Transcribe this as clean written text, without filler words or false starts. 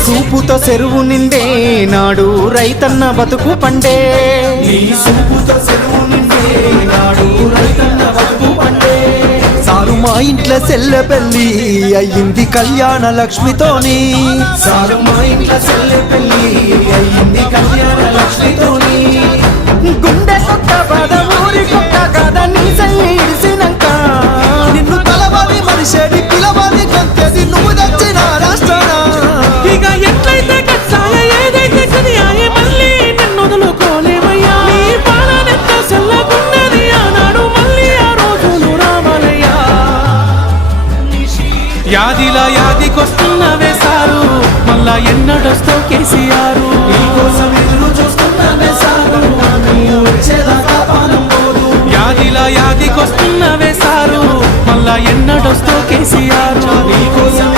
సూపుతో చెరువు నిండే నాడు రైతన్న బతుకు పండే నీ సూపుతో చెరువు నిండే నాడు రైతన్న బతుకు పండే సారు మా ఇంట్లో సెల్లె పెళ్ళి అయ్యింది కళ్యాణ లక్ష్మితోని సారు మా ఇంట్లో చెల్లె పెళ్ళి అయ్యింది కళ్యాణ లక్ష్మితోని గుండె కొట్ట బాధ ఊరి కొట్ట కథ నీ సైడిసినాక నిన్ను తలవాలి మనిషేది పిలవాలి గంతేది నువ్వు దచ్చిన రాష్ట్రాన ఇక ఎట్లయితే కచ్చాయ ఏదైతే కనియాయ మళ్ళీ నిన్ను వదులుకోలేమయ్యా నీ పాలనెంత చల్లగున్నది ఆనాడు మళ్ళీ ఆ రోజులు రామలయ్యా యాదిలా యాదికొస్తున్నవే సారు మళ్ళా ఎన్నడొస్తావు కేసీఆర్ నీకోసం ఎదురు చూస్తున్నానే సారు నువ్వు వచ్చేదాకా పానం పోదు యాదిలా యాదికొస్తున్నవే సారు మళ్ళా ఎన్నడొస్తావు కేసీఆర్ నీకోసం